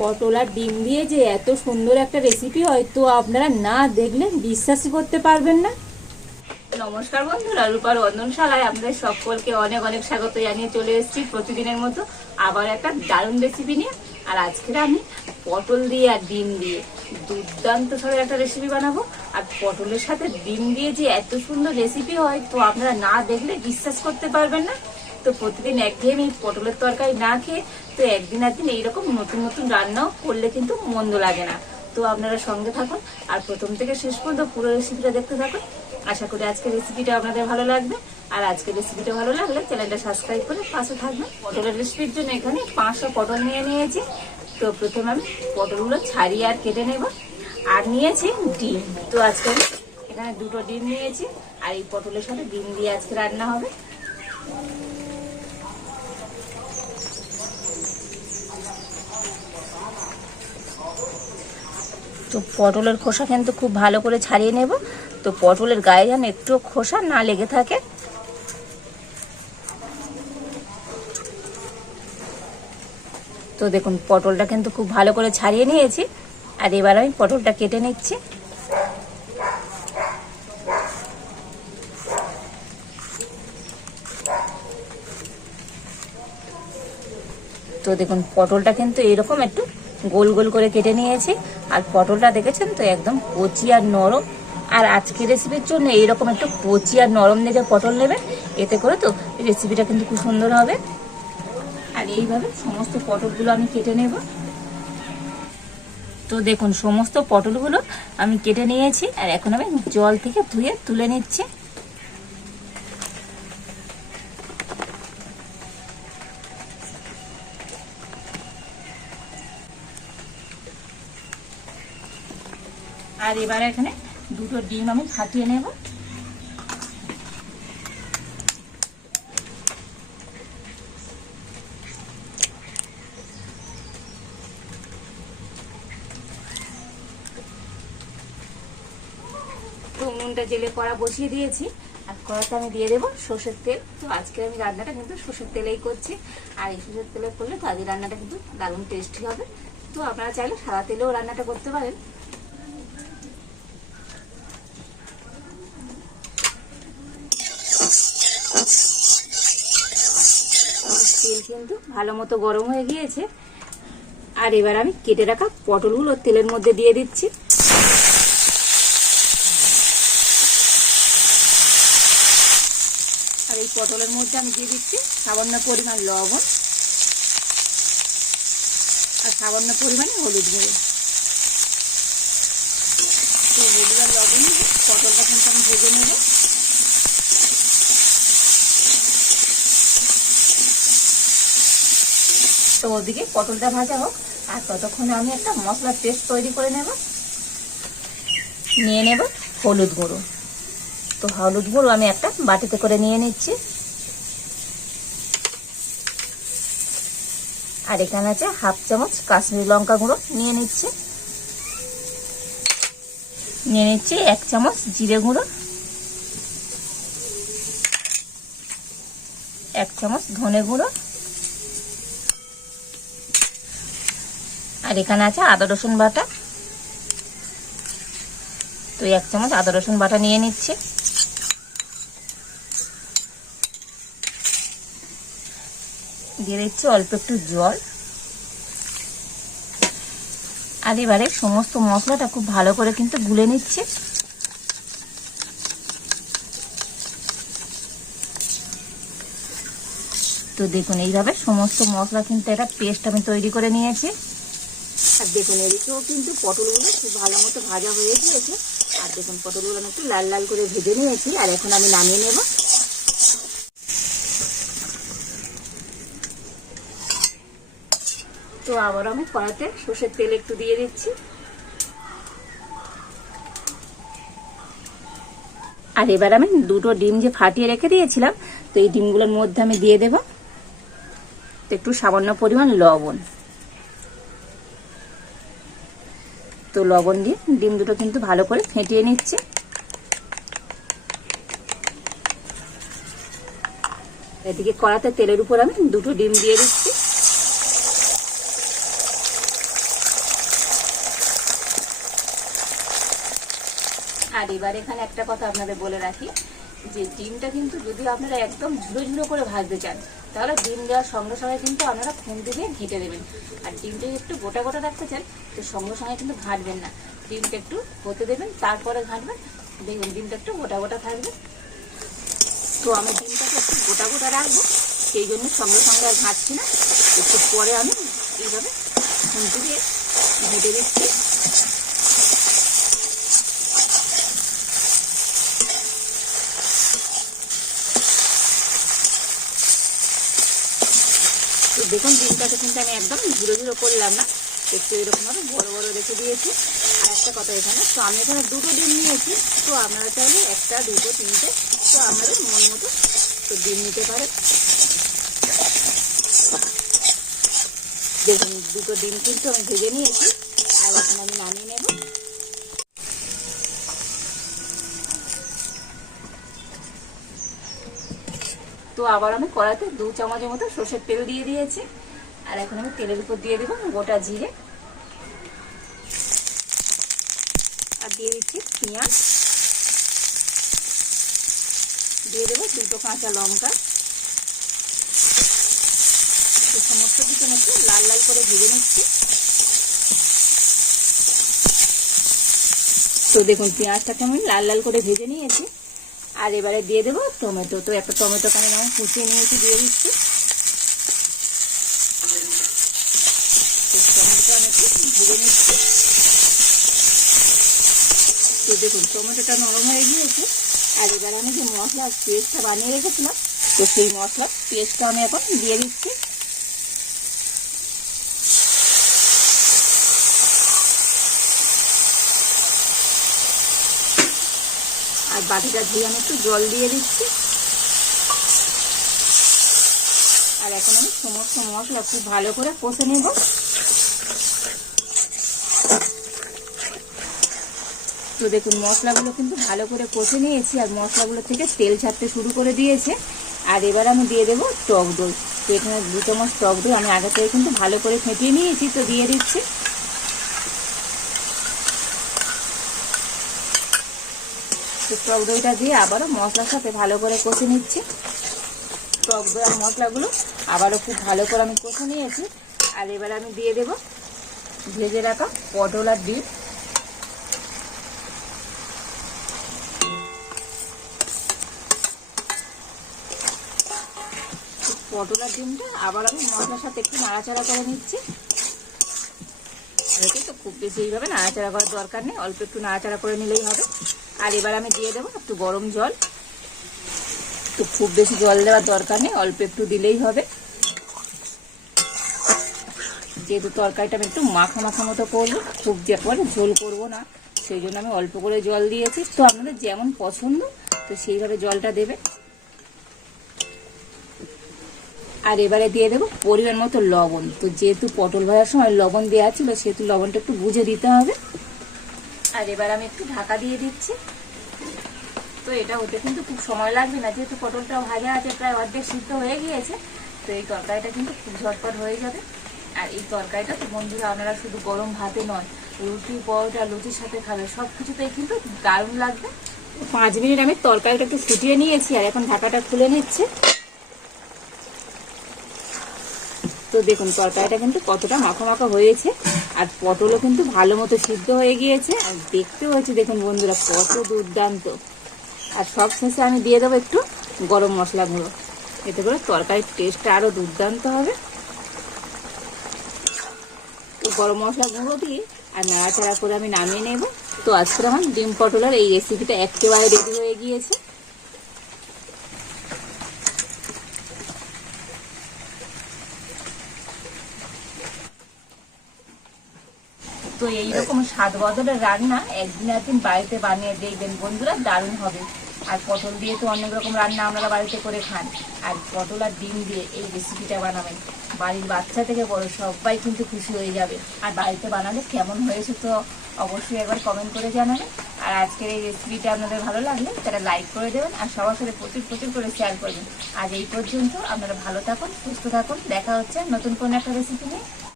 পটল আর ডিম দিয়ে যে এত সুন্দর একটা রেসিপি হয়, তো আপনারা না দেখলে বিশ্বাসই করতে পারবেন না। নমস্কার বন্ধুরা, রূপার রন্ধনশালায় আপনাদের সকলকে অনেক অনেক স্বাগত জানিয়ে চলে এসেছি প্রতিদিনের মতো আবার একটা দারুণ রেসিপি নিয়ে। আর আজকের আমি পটল দিয়ে আর ডিম দিয়ে দুর্দান্ত স্বাদের একটা রেসিপি বানাবো। আর পটলের সাথে ডিম দিয়ে যে এত সুন্দর রেসিপি হয়, তো আপনারা না দেখলে বিশ্বাস করতে পারবেন না। তো প্রতিদিন একঘেয়েমি পটলের তরকারি না খেয়ে তো একদিন একদিন এইরকম নতুন নতুন রান্নাও করলে কিন্তু মন্দ লাগে না। তো আপনারা সঙ্গে থাকুন আর প্রথম থেকে শেষ পর্যন্ত পুরো রেসিপিটা দেখতে থাকুন। আশা করি আজকের রেসিপিটা আপনাদের ভালো লাগবে। আর আজকের রেসিপিটা ভালো লাগলে চ্যানেলটা সাবস্ক্রাইব করে পাশে থাকবেন। পটলের রেসিপির জন্য এখানে পাঁচশো পটল নিয়ে নিয়েছি। তো প্রথমে আমি পটলগুলো ছাড়িয়ে আর কেটে নেব। আর নিয়েছি ডিম। তো আজকে আমি এখানে দুটো ডিম নিয়েছি। আর এই পটলের সাথে ডিম দিয়ে আজকে রান্না হবে। তো পটলের খোসা কিন্তু খুব ভালো করে ছাড়িয়ে নেব। তো পটলের গায়ে যেন একটু খোসা না লেগে থাকে। তো দেখুন, পটলটা কিন্তু খুব ভালো করে ছাড়িয়ে নিয়েছি। আর এবার আমি পটলটা কেটে নিচ্ছি। তো দেখুন, পটলটা কিন্তু এরকম একটু গোল গোল করে কেটে নিয়েছি। আর পটলটা দেখেছেন তো, একদম কচি আর নরম। আর আজকের রেসিপির জন্য এইরকম একটু কচি আর নরম দেখে পটল নেবেন, এতে করে তো রেসিপিটা কিন্তু খুব সুন্দর হবে। আর এইভাবে সমস্ত পটলগুলো আমি কেটে নেব। তো দেখুন, সমস্ত পটলগুলো আমি কেটে নিয়েছি। আর এখন আমি জল থেকে ধুয়ে তুলে নিচ্ছি। আর এবারে এখানে দুটো ডিম আমি ফাটিয়ে নেব। তো উনুনটা জেলে কড়া বসিয়ে দিয়েছি। আর কড়াতে আমি দিয়ে দেবো সর্ষের তেল। তো আজকে আমি রান্নাটা কিন্তু সর্ষের তেলেই করছি। আর এই সর্ষের তেলে করলে তো আজকে রান্নাটা কিন্তু দারুণ টেস্টি হবে। তো আপনারা চাইলে সাদা তেলেও রান্নাটা করতে পারেন। তেল কিন্তু ভালো মতো গরম হয়ে গিয়েছে। আর এবার আমি কেটে রাখা পটলগুলো তেলের মধ্যে দিয়ে দিচ্ছি। আর এই পটলের মধ্যে আমি দিয়ে দিচ্ছি সামান্য পরিমাণ লবণ। আর সামান্য পরিমাণে হলুদ গুঁড়ো। তো হলুদ আর লবণ পটলটা কিন্তু আমি ভেজে নেব। তো ওদিকে পটলটা ভাজা হোক, আর ততক্ষণে আমি একটা মশলার পেস্ট তৈরি করে নেব। নিয়ে নেব হলুদ গুঁড়ো। তো হলুদ গুঁড়ো আমি একটা বাটিতে করে নিয়ে নিচ্ছি। আর এখানে আছে হাফ চামচ কাশ্মীরি লঙ্কা গুঁড়ো নিয়ে নিচ্ছি। নিয়ে নিচ্ছি এক চামচ জিরে গুঁড়ো। এক চামচ ধনে গুঁড়ো। আর এখানে আছে আদা, রসুন বাটা। তো এক চামচ আদা, রসুন বাটা নিয়ে নিচ্ছি। দিয়ে দিচ্ছি অল্প একটু জল। আর এবারে সমস্ত মশলাটা খুব ভালো করে কিন্তু গুলে নিচ্ছে। তো দেখুন, এইভাবে সমস্ত মশলা কিন্তু একটা পেস্ট আমি তৈরি করে নিয়েছি। আর দেখুন এদিকেও কিন্তু পটলগুলো খুব ভালো মতো ভাজা হয়ে গিয়েছে। আর দেখুন পটলগুলো আমি একটু লাল লাল করে ভেজে নিয়েছি, আর এখন আমি নামিয়ে নেব। তো আবার আমি কড়াতে সর্ষের তেল একটু দিয়ে দিচ্ছি। আর এবার আমি দুটো ডিম যে ফাটিয়ে রেখে দিয়েছিলাম, তো এই ডিমগুলোর মধ্যে আমি দিয়ে দেব তো একটু সামান্য পরিমাণ লবণ। তো লবণ দিয়ে ডিম দুটো কিন্তু ভালো করে ফেটিয়ে নিচ্ছে। এদিকে কড়াতে তেলের উপর আমি দুটো ডিম দিয়ে দিচ্ছি। আর এবার এখানে একটা কথা আপনাদের বলে রাখি, যে ডিমটা কিন্তু যদি আপনারা একদম ঝুড়ো ঝুড়ো করে ভাজতে চান তাহলে ডিম দেওয়ার সঙ্গে সঙ্গে কিন্তু আপনারা খুন্তি দিয়ে ঘেটে দেবেন। আর ডিমটা একটু গোটা গোটা রাখতে চান, তো সঙ্গে সঙ্গে কিন্তু ঘাঁটবেন না। ডিমটা একটু হতে দেবেন, তারপরে ঘাঁটবেন। দেখবেন ডিমটা একটু গোটা গোটা থাকবে। তো আমি ডিমটাকে একটু গোটা গোটা রাখব, সেই জন্য সঙ্গে সঙ্গে আর ঘাঁটছি না। একটু পরে আমি এইভাবে খুন্তি দিয়ে ঘেটে দিচ্ছি। দেখুন, ডিমটাকে কিন্তু আমি একদম ঝুড়ো ঝুড়ো করলাম না। একটু এরকমভাবে বড় বড় রেখে দিয়েছি। আর একটা কথা এখানে, তো আমি এখানে দুটো ডিম নিয়েছি। তো আপনারা চাইলে একটা, দুটো, তিনটে, তো আমাদের মন মতো তো ডিম নিতে পারে দেখুন, দুটো ডিম কিন্তু আমি ভেজে নিয়েছি। আর এখন আমি নামিয়ে নেব। তো আবার আমি কড়াতে দু চামচের মতো সর্ষের তেল দিয়ে দিয়েছি। আর এখন আমি তেলের উপর দিয়ে দেবো গোটা জিরে। আর দিয়ে দিচ্ছি পেঁয়াজ। দিয়ে দেবো দুটো কাঁচা লঙ্কা। সমস্ত কিছু একটু লাল লাল করে ভেজে নিচ্ছি। তো দেখুন, পেঁয়াজটাকে আমি লাল লাল করে ভেজে নিয়েছি। আর এবারে দিয়ে দেবো টমেটো। তো একটা টমেটো কানে আমি কুচিয়ে নিয়েছি, দিয়ে দিচ্ছি। টমেটো আমি নিচ্ছি। তো দেখুন, টমেটোটা নরম হয়ে গিয়েছে। আর এবারে আমি যে মশলা পেস্টটা বানিয়ে রেখেছিলাম, তো সেই মশলার পেস্টটা আমি এখন দিয়ে দিচ্ছি। বাটিটা ধুয়ে আমি একটু জল দিয়ে দিচ্ছি। আর এখন আমি সমস্ত মশলা খুব ভালো করে কষে নেব। তো দেখুন, মশলাগুলো কিন্তু ভালো করে কষে নিয়েছি আর মশলাগুলো থেকে তেল ছাড়তে শুরু করে দিয়েছে। আর এবার আমি দিয়ে দেবো টক দই। তো এখানে দু চামচ টক দই আমি আগে থেকে কিন্তু ভালো করে ফেটিয়ে নিয়েছি, তো দিয়ে দিচ্ছি। টক দইটা দিয়ে আবারও মশলার সাথে ভালো করে কষে নিচ্ছি। টক দই আর মশলাগুলো আবারও খুব ভালো করে আমি কষে নিয়েছি। আর এবার আমি দিয়ে দেব ভেজে রাখা পটল আর ডিম। পটল আর ডিমটা আবার আমি মশলার সাথে একটু নাড়াচাড়া করে নিচ্ছি। তো খুব বেশি এইভাবে নাড়াচাড়া করার দরকার নেই, অল্প একটু নাড়াচাড়া করে নিলেই হবে। আর এবার আমি দিয়ে দেবো একটু গরম জল। তো খুব বেশি জল দেওয়ার দরকার নেই, অল্প একটু দিলেই হবে। যেহেতু তরকারিটা আমি একটু মাখা মাখা মতো করব, খুব যে ঝোল করব না, সেই জন্য আমি অল্প করে জল দিয়েছি। তো আপনাদের যেমন পছন্দ, তো সেইভাবে জলটা দেবে। আর এবারে দিয়ে দেবো পরিমাণ মতো লবণ। তো যেহেতু পটল ভাজার সময় লবণ দেওয়া ছিল, সেহেতু লবণটা একটু বুঝে দিতে হবে। আর এবার আমি একটু ঢাকা দিয়ে দিচ্ছি। তো এটা হতে কিন্তু খুব সময় লাগবে না, যেহেতু পটলটা ভাজা আছে, প্রায় অর্ধেক সিদ্ধ হয়ে গিয়েছে, তো এই তরকারিটা কিন্তু খুব ঝটপট হয়ে যাবে। আর এই তরকারিটা তো বন্ধুরা, আপনারা শুধু গরম ভাতে নয়, রুটি, পরোটা, লুচির সাথে খাবে সব কিছুতেই কিন্তু দারুণ লাগবে। পাঁচ মিনিট আমি তরকারিটা একটু ফুটিয়ে নিয়েছি, আর এখন ঢাকাটা খুলে নিচ্ছে। তো দেখুন, তরকারিটা কিন্তু কতটা মাখো মাখা হয়েছে। আর পটলও কিন্তু ভালো মতো সিদ্ধ হয়ে গিয়েছে। আর দেখতেও হয়েছে দেখুন বন্ধুরা, কত দুর্দান্ত। আর সব শেষে আমি দিয়ে দেবো একটু গরম মশলা গুঁড়ো। এতে করে তরকারির টেস্টটা আরও দুর্দান্ত হবে। গরম মশলা গুঁড়ো দিয়ে আর নাড়াচাড়া করে আমি নামিয়ে নেব। তো আজকে আমার ডিম পটলের এই রেসিপিটা একেবারে রেডি হয়ে গিয়েছে। তো এইরকম স্বাদ বদলের রান্না একদিন একদিন বাড়িতে বানিয়ে দেখবেন। বন্ধুরা, দারুণ হবে। আর পটল দিয়ে তো অনেক রকম রান্না আপনারা বাড়িতে করে খান। আর পটল আর ডিম দিয়ে এই রেসিপিটা বানাবেন। বাড়ির বাচ্চা থেকে বড় সবাই কিন্তু খুশি হয়ে যাবে। আর বাড়িতে বানালে কেমন হয়েছে তো অবশ্যই একবার কমেন্ট করে জানাবেন। আর আজকের এই রেসিপিটা আপনাদের ভালো লাগলে তারা লাইক করে দেবেন আর সবার সাথে প্রচুর প্রচুর করে শেয়ার করবেন। আজ এই পর্যন্ত আপনারা ভালো থাকুন, সুস্থ থাকুন। দেখা হচ্ছে নতুন কোনো একটা রেসিপি নিয়ে।